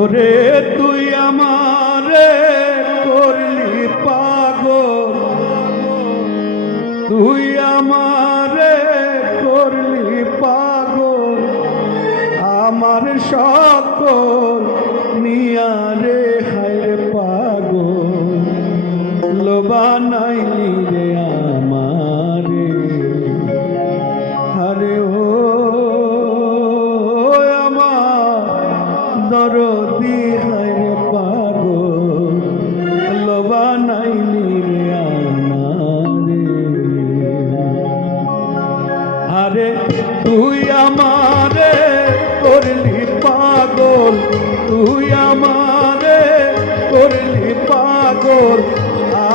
ওরে তুই আমারে করলি পাগল, তুই আমারে করলি পাগল, আমার সকল নিয়ারে হায় পাগল, লোবানাইলি রে আমারে। আরে ও আমার দরদি হায় পাগল, লোবানাইলি রে আমারে। আরে তুই আমারে করলি পাগল, তুই আমারে করলি পাগল,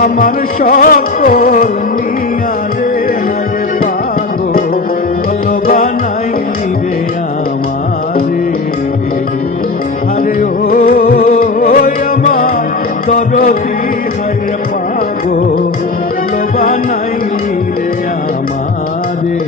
আমার সকল নিয়ারে হায় পাগল, বানাইলি রে আমারে। আরে ও আমার দরদি হায় পাগল, বানাইলি রে আমারে।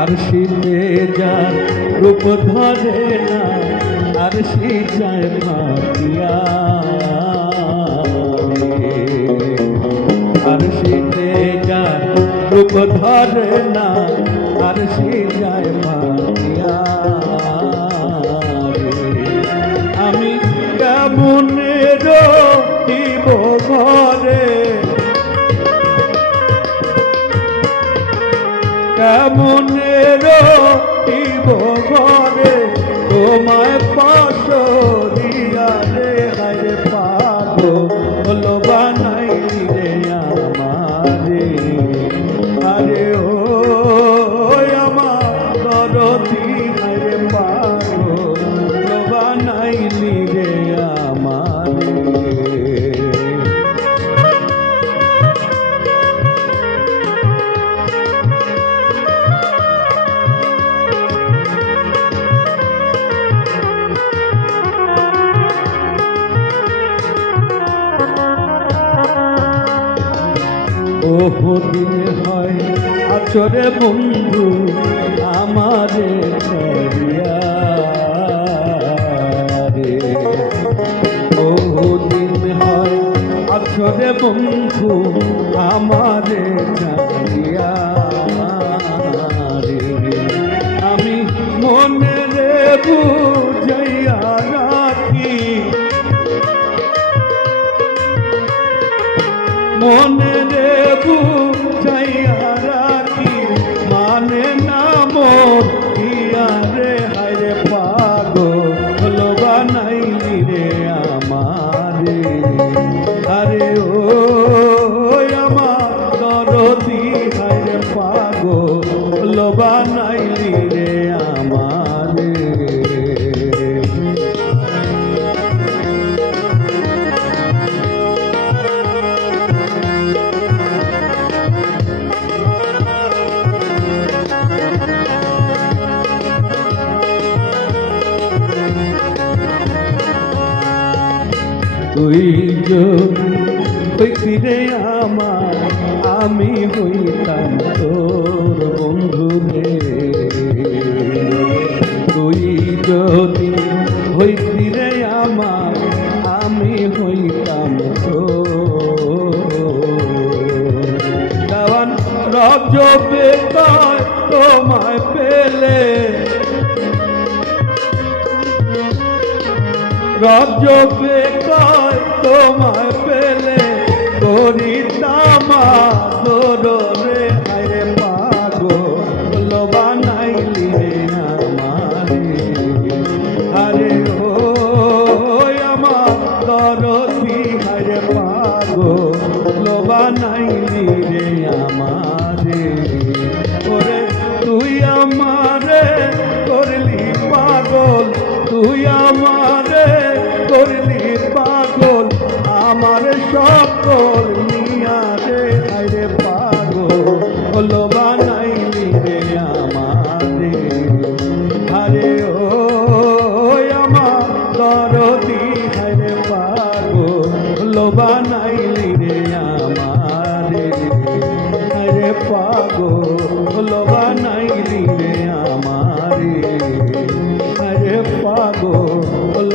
আর শীতে যার রূপ ধরে না, আর শী যায় ভাটিয়া, আর শীতে যার রূপ ধরে না, আর শী যায় ভাটিয়া। আমি কেমন রহিব ঘরে, কেমন রহিব ঘরে, তোমায় পাশরিয়া রে হায় পাগল, বানাইলি রে আমারে। আরে ও আমার দরদি হায় পাগল, বানাইলি রে আমারে। বহুদিন হয় আছরে বন্ধু আমারে ছাড়িয়া রে, বহুদিন হয় আছরে বন্ধু আমারে ছাড়িয়া রে। আমি মনে রে বুঝাইয়া রাখি, মনে রে বুঝাইয়া রাখি, মানে না মোর ইয়া রে হায় পাগল, বানাইলি রে আমারে। আরে ও আমার দরদি হায় পাগল, বানাইলি রে আমারে। তুই হইতি রে আমার, আমি হইতাম তোর বন্ধু রে। তুই যদি হইতি রে আমার, আমি হইতাম তোর দেওয়ান। রজবে কয় তোমায় পেলে, রজবে কয় তোমায় পেলে, করিতাম আদর রে হায় পাগল, বানাইলি রে আমারে। আরে ও আমার দরদি হায় পাগল, বানাইলি রে আমারে। ওরে তুই আমারে করলি পাগল, তুই আমারে করলি পাগল, আমার সকল নিয়া রে হায় পাগল, বানাই বানাইলি রে আমারে, আরে পাগল বানাইলি রে আমারে, আরে পাগল